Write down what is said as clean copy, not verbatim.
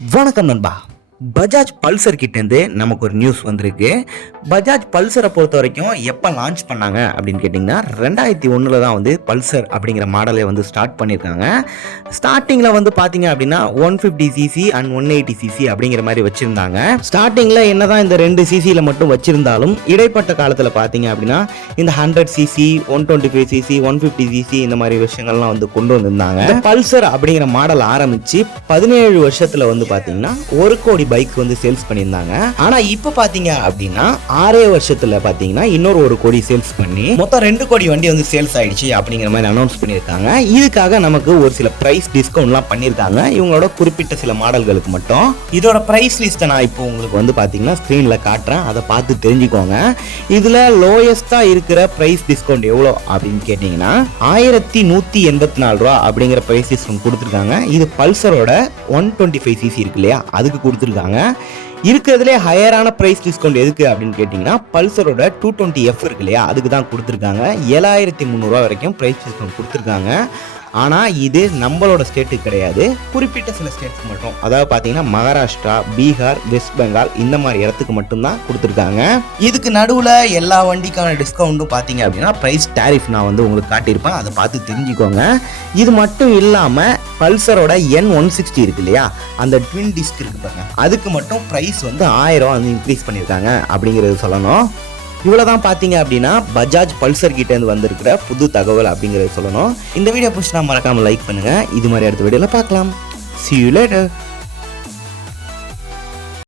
வணக்கம் நண்பா. பஜாஜ் பல்சர் கிட்டேருந்து நமக்கு ஒரு நியூஸ் வந்திருக்கு. பஜாஜ் பல்சரை பொறுத்த வரைக்கும் எப்போ லான்ச் பண்ணாங்க அப்படின்னு கேட்டிங்கன்னா 2001 தான் வந்து பல்சர் அப்படிங்கிற மாடலை வந்து ஸ்டார்ட் பண்ணியிருக்காங்க. ஸ்டார்டிங்கில் வந்து பார்த்தீங்க அப்படின்னா 150cc அண்ட் 180cc அப்படிங்கிற மாதிரி வச்சுருந்தாங்க. ஸ்டார்டிங்கில் என்னதான் இந்த 2cc மட்டும் வச்சுருந்தாலும் இடைப்பட்ட காலத்தில் பார்த்தீங்க அப்படின்னா இந்த 100cc 125cc 150cc இந்த மாதிரி விஷயங்கள்லாம் வந்து கொண்டு வந்திருந்தாங்க. பல்சர் அப்படிங்கிற மாடல் ஆரம்பித்து 17 வருஷத்தில் வந்து பார்த்தீங்கன்னா 1 கோடி பைக் வந்து சேல்ஸ் பண்ணியிருந்தாங்க. ஆனா இப்ப பாத்தீங்க அப்படின்னா 6 வருஷத்துல பாத்தீங்கன்னா இன்னொரு 1 கோடி சேல்ஸ் பண்ணி மொத்தம் 2 கோடி வண்டி வந்து சேல்ஸ் ஆயிடுச்சு அப்படிங்கிற மாதிரி அனௌன்ஸ் பண்ணியிருக்காங்க. இதுக்காக நமக்கு ஒரு சில பிரைஸ் டிஸ்கவுண்ட்லாம் பண்ணியிருக்காங்க இவங்களோட குறிப்பிட்ட சில மாடல்களுக்கு மட்டும். இதோட பிரைஸ் லிஸ்ட்டை நான் இப்போ உங்களுக்கு வந்து பாத்தீங்கன்னா ஸ்கிரீன்ல காட்டுறேன், அதை பார்த்து தெரிஞ்சுக்கோங்க. இதுல லோயஸ்டா இருக்கிற பிரைஸ் டிஸ்கவுண்ட் எவ்வளோ அப்படின்னு கேட்டீங்கன்னா 1184 ரூபா அப்படிங்கிற பிரைஸ் டிஸ்கவுண்ட் கொடுத்துருக்காங்க. இது பல்சரோட 125cc இருக்கு இல்லையா, அதுக்கு கொடுத்துருக்காங்க. இருக்கிறதுலே ஹையரான பிரைஸ் டிஸ்கவுண்ட் எதுக்கு அப்படின்னு கேட்டிங்கன்னா பல்சரோட 220F இருக்கு இல்லையா, அதுக்கு தான் கொடுத்துருக்காங்க. 7300 ரூபா வரைக்கும் பிரைஸ் டிஸ்கவுண்ட் கொடுத்துருக்காங்க. ஆனால் இது நம்மளோட ஸ்டேட்டுக்கு கிடையாது, குறிப்பிட்ட சில ஸ்டேட்ஸ்க்கு மட்டும். அதாவது பார்த்தீங்கன்னா மகாராஷ்டிரா, பீகார், வெஸ்ட் பெங்கால் இந்த மாதிரி இடத்துக்கு மட்டும்தான் கொடுத்துருக்காங்க. இதுக்கு நடுவில் எல்லா வண்டிக்கான டிஸ்கவுண்ட்டும் பார்த்தீங்க அப்படின்னா ப்ரைஸ் டேரிஃப் நான் வந்து உங்களுக்கு காட்டியிருப்பேன், அதை பார்த்து தெரிஞ்சுக்கோங்க. இது மட்டும் இல்லாமல் பல்சரோட N160 இருக்கு இல்லையா, அந்த ட்வின் டிஸ்க் இருக்கு பாருங்க, அதுக்கு மட்டும் ப்ரைஸ் வந்து 1000 ரூபா வந்து இன்க்ரீஸ் பண்ணியிருக்காங்க அப்படிங்கிறது சொல்லணும். இவ்வளோதான் பார்த்தீங்க அப்படின்னா பஜாஜ் பல்சர் கிட்டேருந்து வந்திருக்கிற புது தகவல் அப்படிங்கிறத சொல்லணும். இந்த வீடியோ பிடிச்சினா மறக்காமல் லைக் பண்ணுங்கள். இது மாதிரி அடுத்த வீடியோவில் பார்க்கலாம். See you later.